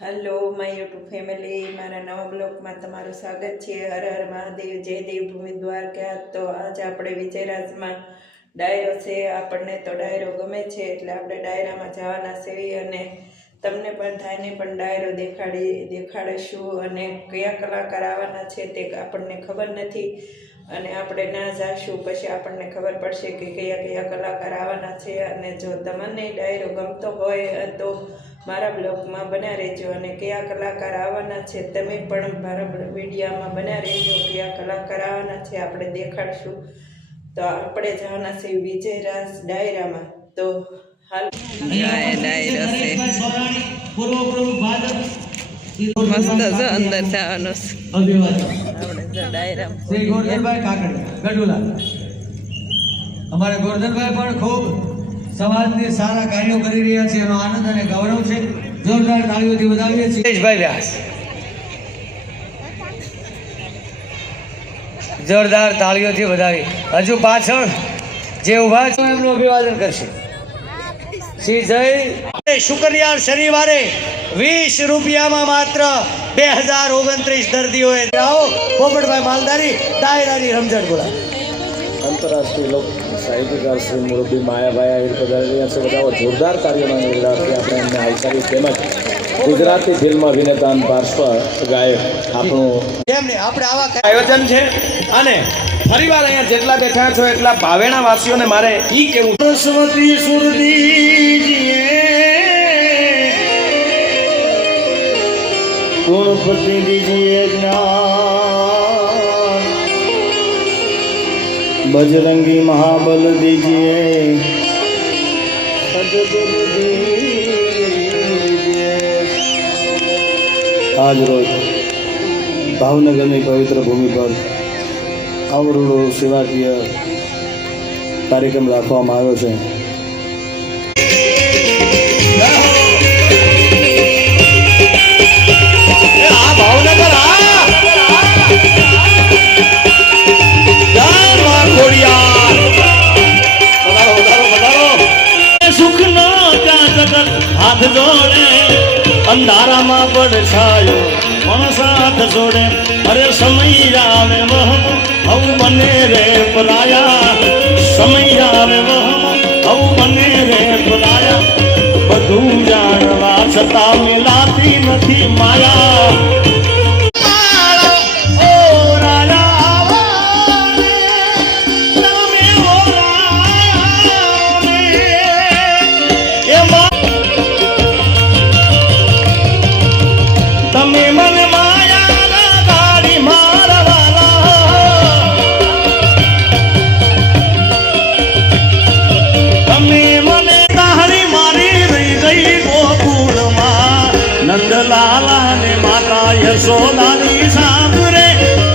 Hello my YouTube family, મારા નવા બ્લોગમાં તમારું સ્વાગત છે. હર હર મહાદેવ, જય દેવભૂમિ દ્વારકા. તો આજે આપણે વિજયરાજમાં ડાયરો છે. આપણને તો ડાયરો ગમે છે એટલે આપણે ડાયરામાં જવાના છે અને તમને પણ થાયને પણ ડાયરો દેખાડીશું. અને કયા કલાકાર આવવાના છે તે આપણને ખબર નથી અને આપણે ના જાશું પછી આપણને ખબર પડશે કે કયા કયા કલાકાર આવવાના છે. અને જો તમને ડાયરો ગમતો હોય તો મારા બ્લોગમાં બના રહેજો અને કયા કલાકાર આવવાના છે તમે પણ મારા વિડીયામાં બના રહેજો. કયા કલાકાર આવવાના છે આપણે દેખાડશું. તો આપણે જવાના છે વિજયરાજ ડાયરામાં. તો હાલ ડાયરો છે મસ્ત જો અંદર જવાનું આપણે ડાયરામાં. અમારે ગોરધનભાઈ પણ ખૂબ સમાજની સારા કાર્યો કરી રહ્યા છે, એનો આનંદ અને ગૌરવ છે. જોરદાર તાળીઓથી વધાવીએ છીએ. જયેશભાઈ વ્યાસ, જોરદાર તાળીઓથી વધાવી. હજુ પાછળ જે ઉભા છે એમનું અભિવાદન કરશે. શ્રી જય શુક્રવાર શનિવારે 20 રૂપિયામાં માત્ર 2029 દર્દીઓએ આવો. પોપટભાઈ માલધારી ડાયરાની રમઝટ બોલા. આંતરરાષ્ટ્રીય લોક સાહિત્યકાર શ્રી મુરબ્બી માયાભાઈ આહિર પધારી રહ્યા છે. બધા જોરદાર કાર્યમાં નિવડાવતી આપણે એમને આવકારી તેમજ ગુજરાતી ફિલ્મ અભિનેતા પાર્શ્વ ગાયક આપણું એમને આપણે આવા આયોજન છે. અને ફરીવાર અહીંયા જેટલા બેઠા છો એટલા ભાવેણા વાસીઓને મારે ઈ કેવું, સરસ્વતી સુરતીજીએ ગુણપતિ દીજીએ જ્ઞાન, बजरंगी महाबल दीजिए, सद्गुरु दीजिए। आज रोज भावनगરની પવિત્ર ભૂમિ પર અવરોડો સેવાકીય કાર્યક્રમ રાખવામાં આવ્યો છે. આ ભાવનગર હાથ જોડે અંધારામાં પડછાયો માણસ હાથ જોડે. અરે સમય આવે વહમ હવું બને રે પરાયા, સમય આવે વહમ હવું બને રે પરાયા. બધું જાણવા છતાં મિલાતી નથી માયા. નંદલાલા ને માતા યશોદાની સાંભળે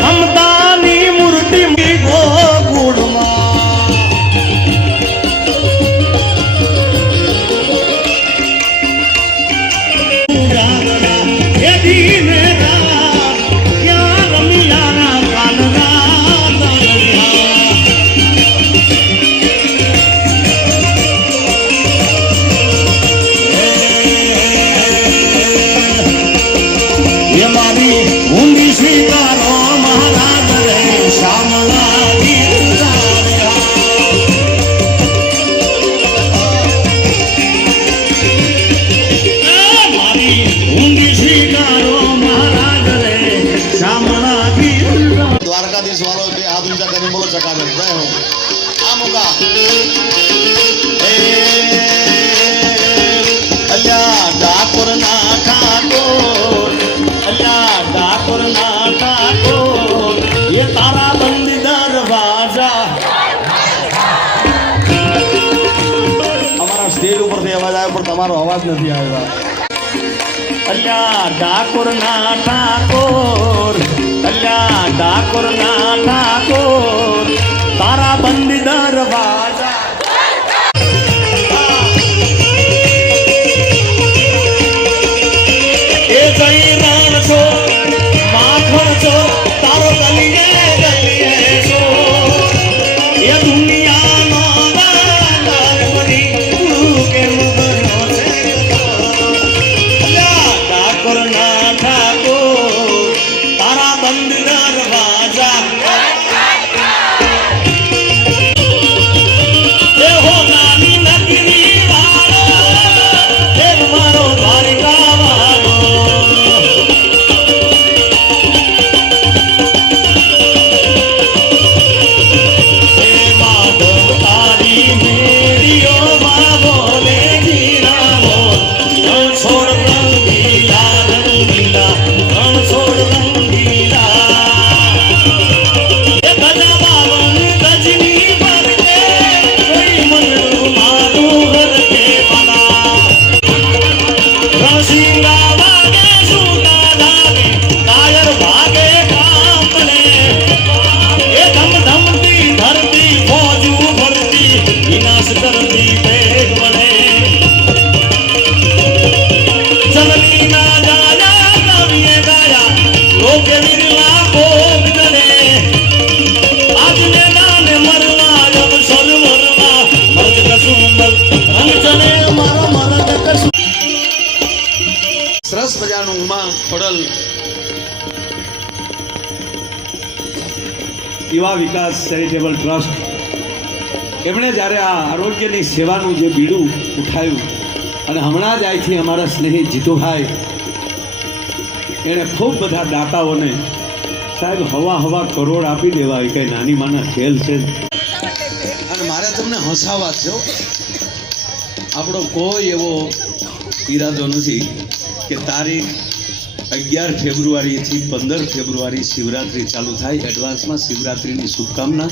મમતાની મૂર્તિ ગોકુળમાં. એ દીન રાત ક્યાં રમિયાના કાનના ઊંડી સ્વીકારો મહારાજ રે શામળા મારી ઊંડી સ્વીકારો મહારાજ રે શામળા. દ્વારકાધીશ વાળો બે હાથ ઊંચા કરી બોલો ચકાવે આ મુકા અલ્યા ડાકોર ના ઠાકોર, અલ્યા ડાકોર ના ઠાકોર એ તારા બંદી દરવાજા. અમારા સ્ટેજ ઉપરથી અવાજ આવ્યો પણ તમારો અવાજ નથી આવ્યો. અલ્યા ડાકોર ના ઠાકોર, અલ્યા ડાકોર ના ઠાકોર તારા બંદી દરવાજા. એ જઈ રાણ છો માખણ છો તારો ગલીએ ગલીએ છો. એ દુનિયાનો દાદાર મરી તું કેમ બન્યો છે. ડાકોર સરસ મજાનું ઉમા ખોડલ યુવા વિકાસ ચેરિટેબલ ટ્રસ્ટ એમણે જ્યારે આ આરોગ્યની સેવાનું જે બીડું ઉઠાવ્યું અને હમણાં જ અહીંથી અમારા સ્નેહી જીતુભાઈ એણે ખૂબ બધા દાતાઓને સાહેબ હવા કરોડ આપી દેવા એ કંઈ નાની માના ખેલ છે. અને મારે તમને હસાવા છે, આપણો કોઈ એવો ઈરાદો નથી કે તારીખ 11 ફેબ્રુઆરીથી 15 ફેબ્રુઆરી શિવરાત્રિ ચાલુ થાય. એડવાન્સમાં શિવરાત્રિની શુભકામના.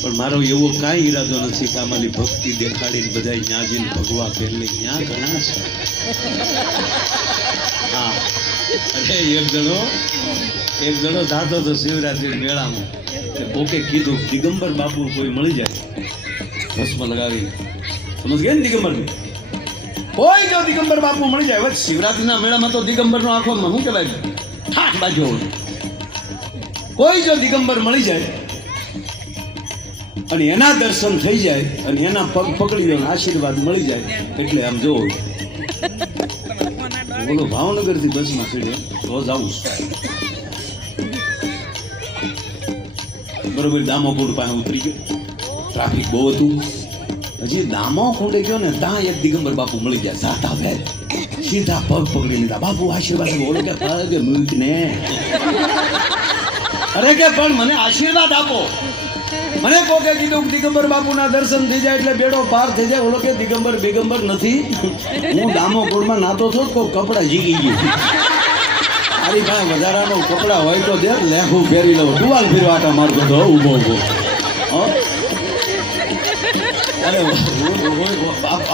પણ મારો એવો કાંઈ ઈરાદો નથી કે આમાંની ભક્તિ દેખાડીને બધા ત્યાં જઈને ભગવા ફેરલે. ત્યાં ઘણા છે. હા, અરે એક જણો જાતો હતો શિવરાત્રિ મેળામાં, કોકે કીધું દિગંબર બાપુ કોઈ મળી જાય ભસ્મ લગાવી, સમજ ગયા ને દિગંબરની, કોઈ જો દિગંબર બાપુ મળી જાય. હવે શિવરાત્રિના મેળામાં તો દિગંબરનો આખો શું કહેવાય ઠાઠ બાજુ, કોઈ જો દિગંબર મળી જાય અને એના દર્શન થઈ જાય અને એના પગ પકડી લો આશીર્વાદ મળી જાય એટલે આમ જો બોલો ભાવનગર થી બસમાં ચડ્યો રોજ આવું બરોબર. દામોકુંડ પાસે ઉતરી ગયો, ટ્રાફિક બહુ હતું. હજી દામોકુંડે ગયો ને ત્યાં એક દિગંબર બાપુ મળી જાય, સાતા ભેર સીધા પગ પકડી લીધા. બાપુ આશીર્વાદ બોલો કે પગ મૂક ને, અરે કે પણ મને આશીર્વાદ આપો. મને કોકે કીધું દિગંબર બાપુના દર્શન થઈ જાય એટલે બેડો પાર થઈ જાય. ઓલો કે દિગંબર બેગંબર નથી, હું દામોકુંડમાં નાતો છો કોઈ કપડા જીગી ગયું. મારી પાસે વધારાનો કપડા હોય તો દે, લેખું પહેરી લઉં. ટુવાલ ફેરવાટા મારતો હતો ઊભો ઊભો. અરે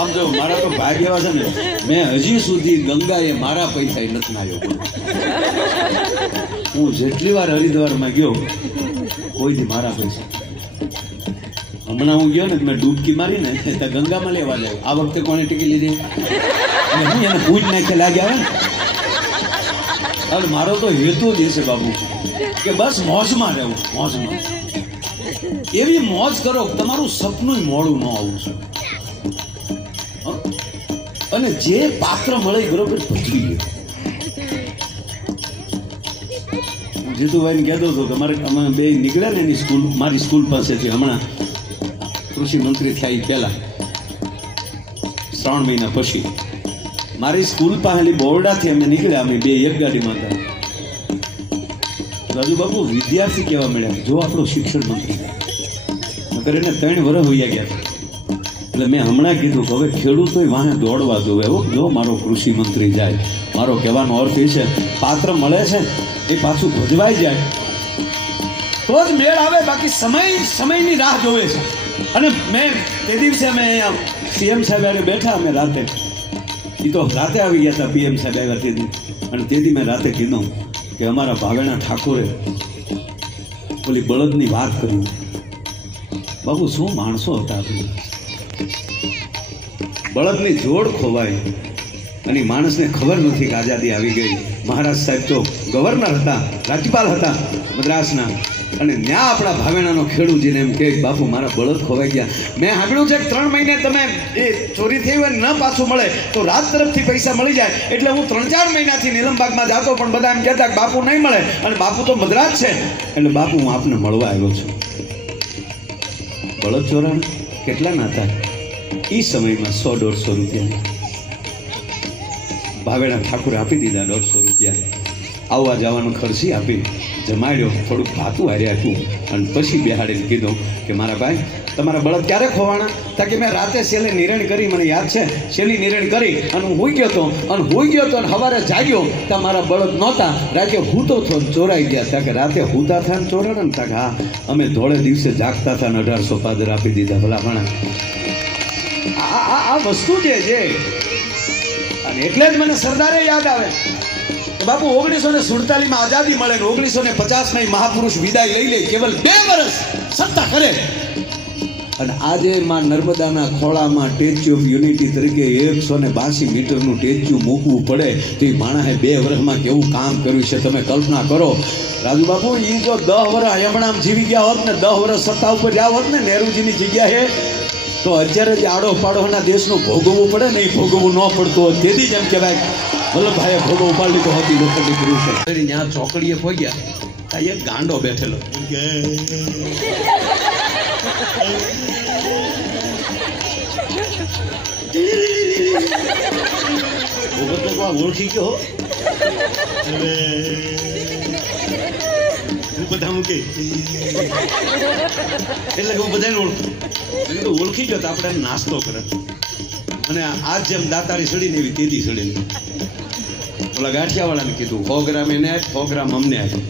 આમ જો મારા તો ભાગ એવા છે ને, મેં હજી સુધી ગંગાએ મારા પૈસા નથી આવ્યો. હું જેટલી વાર હરિદ્વારમાં ગયો કોઈથી મારા પૈસા. હમણાં હું ગયો ને મેં ડૂબકી મારી ને ત્યાં ગંગામાં લેવા જાય. આ વખતે કોને ટીકી લીધી અને હું એને પૂજ નાખે લાગ્યા આવે ને. હવે મારો તો હેતુ જ છે બાબુ કે બસ મોજમાં રહેવું, મોજમાં. એવી મોજ કરો તમારું સપનું મોડું ન આવું છે. અને જે પાત્ર મળે બરોબર ભજવી લે. હું જીતુભાઈને કહેતો હતો કે અમે બે નીકળ્યા ને એની સ્કૂલ, મારી સ્કૂલ પાસેથી હમણાં કૃષિ મંત્રી થયા પહેલા 3 મહિના પછી મારી સ્કૂલ પાસેની બોરડાથી અમે નીકળ્યા. અમે બે એક ગાડીમાં હતા. રાજુ બાપુ વિદ્યાર્થી કહેવા મળ્યા જો આપણો શિક્ષણ મંત્રી નકર એને 3 વર્ષ હોઈ ગયા. એટલે મેં હમણાં કીધું કે હવે ખેડૂતોય વાહે દોડવા જોવે. જો મારો કૃષિ મંત્રી જાય, મારો કહેવાનો અર્થ એ છે પાત્ર મળે છે એ પાછું ભજવાઈ જાય તો જ મેળ આવે. બાકી સમયની રાહ જોવે છે. અને મેં તે દિવસે અમે અહીંયા સીએમ સાહેબ હારે બેઠા, અમે રાતે, એ તો રાતે આવી ગયા હતા પીએમ સાહેબ આવ્યા તેથી. અને તેથી મેં રાતે કીધું કે અમારા ભાવેણા ઠાકોરે ઓલી બળદની વાત કરી. બાબુ શું માણસો હતા આપણે. બળદની જોડ ખોવાય અને માણસને ખબર નથી કે આઝાદી આવી ગઈ. મહારાજ સાહેબ તો ગવર્નર હતા, રાજ્યપાલ હતા મદ્રાસના, અને ત્યાં આપણા ભાવેણાનો ખેડૂતજીને એમ કહે બાપુ મારા બળદ ખોવાઈ ગયા. મેં સાંભળ્યું છે કે 3 મહિને તમે એ ચોરી થઈ હોય ન પાછું મળે તો રાત તરફથી પૈસા મળી જાય. એટલે હું 3-4 મહિનાથી નીલમબાગમાં જાતો પણ બધા એમ કહેતા કે બાપુ નહીં મળે, અને બાપુ તો મદ્રાસ છે. એટલે બાપુ હું આપને મળવા આવ્યો છું. બળદ ચોરાણ કેટલા ના હતા એ સમયમાં 100-150 રૂપિયા ભાવેણા ઠાકુર આપી દીધા. 150 રૂપિયા આવવા જવાનો ખર્ચી આપી જમાડ્યો. થોડુંક ભાતું હાર્યા હતું અને પછી બેહાડીને કીધું કે મારા ભાઈ તમારા બળદ ક્યારે ખોવાણા? તા કે મેં રાતે શેલે નિર્ણય કરી, મને યાદ છે શેલી નિર્ણય કરી અને હું હોઈ ગયો હતો અને સવારે જાગ્યો ત્યાં મારા બળદ નહોતા. રાતે હૂતો થો ચોરાઈ ગયા. ત્યાં કે રાતે હૂતા થયા ને ચોરાણા ને? ત્યાં કે હા અમે ધોળે દિવસે જાગતા હતા ને 1800 પાદર આપી દીધા. ભલા ભણા આ વસ્તુ જે છે. અને એટલે જ મને સરદારે યાદ આવે બાપુ 1947માં આઝાદી મળે ને 1950માં મહાપુરુષ વિદાય લઈ લે, કેવલ 2 વર્ષ સત્તા કરે. અને આજે માં નર્મદાના ખોળામાં સ્ટેચ્યુ ઓફ યુનિટી તરીકે 182 મીટરનું સ્ટેચ્યુ મૂકવું પડે તો એ માણસે 2 વર્ષમાં કેવું કામ કર્યું છે તમે કલ્પના કરો. રાજુ બાપુ એ જો 10 વર્ષ હમણાં જીવી ગયા હોત ને, 10 વર્ષ સત્તા ઉપર ગયા હોત ને નહેરુજીની જગ્યાએ, તો અત્યારે જે આડો પાડોના દેશનું ભોગવવું પડે ને એ ભોગવવું ન પડતું હોય તેથી જ એમ કહેવાય વલ્લભભાઈએ ભોગવવું પાડી તો હતી લોખંડી પુરુષે ત્યાં ચોકડીએ પહોંચ્યા ત્યાં એક ગાંડો બેઠેલો ઓળખી ગયો હું બધા મૂકે એટલે હું બધાને ઓળખું ઓળખી ગયો તો આપણે નાસ્તો કરે અને આજ જેમ દાતારી સડીને એવી તેદી સડી ઓલા ગાંઠિયાવાળાને કીધું 100 ગ્રામ એને 100 ગ્રામ અમને આપ્યું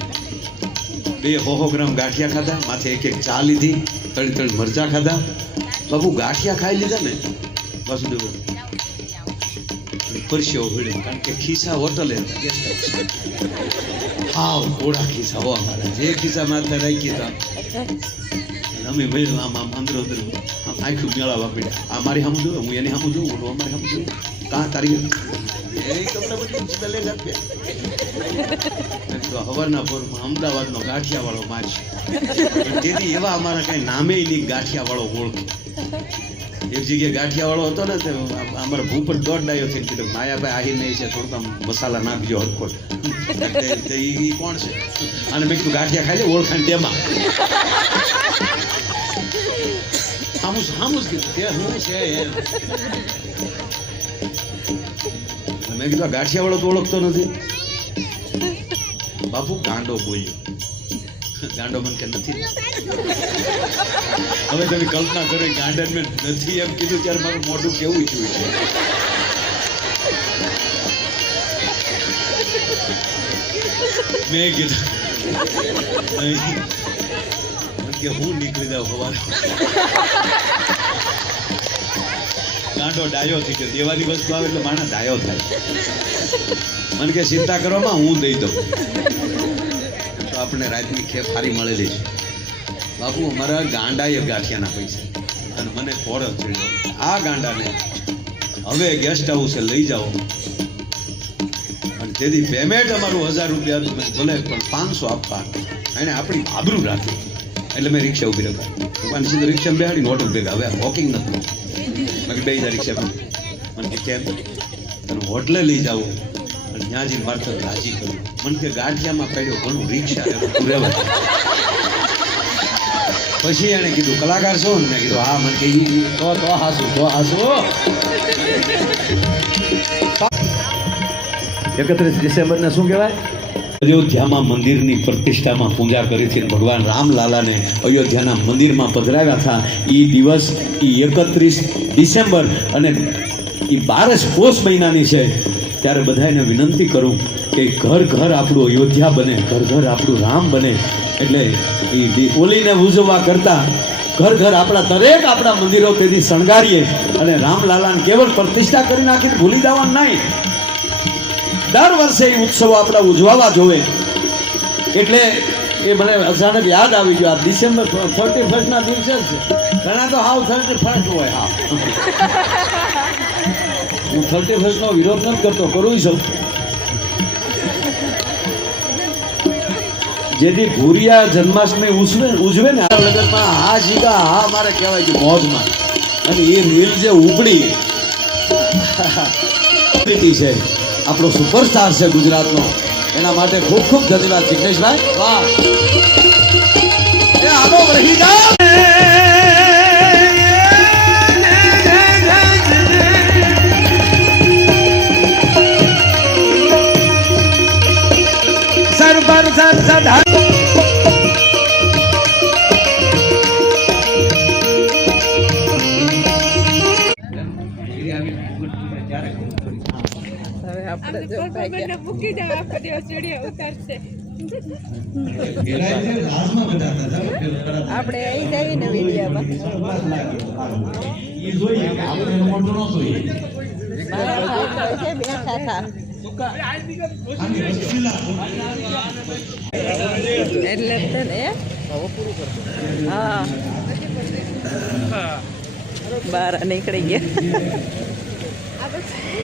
200 ગ્રામ ગાંઠિયા ખાધા માથે એક એક ચા લીધી 3 મરચા ખાધા બાબુ ગાંઠિયા ખાઈ લીધા ને બસ પરસ્યો ભળ્યો કારણ કે ખિસ્સા હોટલે હાવ ઘોડા ખિસ્સા હો અમારા જે ખિસ્સા માથે રાખી હતા અમે ભાઈ આમ અંદરો અંદર આમ આખું મેળાવા પડ્યા આ મારી સામું જોયું હું એને સામું જોઉં બોલો અમારી સામું જોયું કાં તારી એ તમને બધું લે આપે તો હવારના પોરમાં અમદાવાદનો ગાંઠિયાવાળો મારશે તેથી એવા અમારા કઈ નામે નહીં ગાંઠિયાવાળો ઓળખે એક જગ્યાએ ગાંઠિયાવાળો હતો ને અમારા ભૂપર દોઢ ડાયો થઈને કીધું માયાભાઈ આહી નહીં છે થોડુંક આમ મસાલા નાખજો હરખોટ એ કોણ છે અને મેં કીધું ગાંઠિયા ખાઈ લે ઓળખાણ તેમાં સામું કીધું તે હું છે મેં કીધું ગાંઠિયાવાળો તો ઓળખતો નથી બાપુ ગાંડો બોલ્યો ગાંડો મન કે નથી હવે તમે કલ્પના કરો ગાંડન મેં નથી એમ કીધું ત્યારે મારું મોઢું કેવું જોયું છે મેં કીધું કે હું નીકળી જાઉં સવારે ગાંડો ડાયો થઈ ગયો દેવાની વસ્તુ આવે એટલે માણસ ડાયો થાય મને કે ચિંતા કરવામાં હું દઈ દઉં તો આપણે રાતની ખેપ સારી મળેલી છે બાપુ અમારા ગાંડાએ ગાંઠિયાના પૈસા અને મને ખોડો ચડ્યો આ ગાંડાને હવે ગેસ્ટ હાઉસે લઈ જાઓ અને તેથી પેમેન્ટ અમારું 1000 રૂપિયા હતું ભલે પણ 500 આપવા એને આપણી આબરૂ રાખી એટલે મેં રિક્ષા ઉભી રખાવી દુકાન સીધું રિક્ષા બેહાડીને હોટલ ભેગા હવે વોકિંગ નથી મેં બે હજાર રિક્ષા મને કે કેમ તને હોટલે લઈ જાઓ અને ત્યાં જઈને મારે રાજી કર્યું મને કે ગાંઠિયામાં પડ્યો ઘણું રિક્ષા રહેવાય પછી એને કીધું કલાકાર છો ને મેં કીધું હા મને કે તો હાસું 31 ડિસેમ્બરને શું કહેવાય અયોધ્યામાં મંદિરની પ્રતિષ્ઠામાં પૂજા કરી હતી ભગવાન રામલાલાને અયોધ્યાના મંદિરમાં પધરાવ્યા હતા એ દિવસ એ 31 ડિસેમ્બર અને એ 12 પોષ મહિનાની છે ત્યારે બધાને વિનંતી કરું કે ઘર ઘર આપણું અયોધ્યા બને ઘર ઘર આપણું રામ બને એટલે એ હોલીને ઉજવવા કરતાં ઘર ઘર આપણા દરેક આપણા મંદિરો તેથી શણગારીએ અને રામલાલાને કેવળ પ્રતિષ્ઠા કરી નાખીને ભૂલી જવાનું નહીં દર વર્ષે એ ઉત્સવો આપણે ઉજવવા જોવે એટલે એ મને અચાનક યાદ આવી ગયો આ ડિસેમ્બર 31 દિવસે છે ઘણા તો હાવ 31 હોય હા હું 31 નો વિરોધ નથી કરતો કરું છું જેથી ભૂરિયા જન્માષ્ટમી ઉજવે ને આ લગનમાં હા સીધા હા મારે કહેવાય છે મોજમાં અને એ રીલ જે ઉપડી છે આપણો સુપરસ્ટાર છે ગુજરાતનો એના માટે ખૂબ ખૂબ ધન્યવાદ જિગ્નેશભાઈ વાહ એ આવો રહી જાઓ સરબર સર સદા આપણે જો ભાગ્યા મૂકી જાવ આખો દિવસ ચડિયા ઉતારશે આપણે અહીં જઈએ ને વિડીયોમાં મારા ભાઈ છે બેઠા હતા એટલે જ ને હા બહાર નીકળી ગયા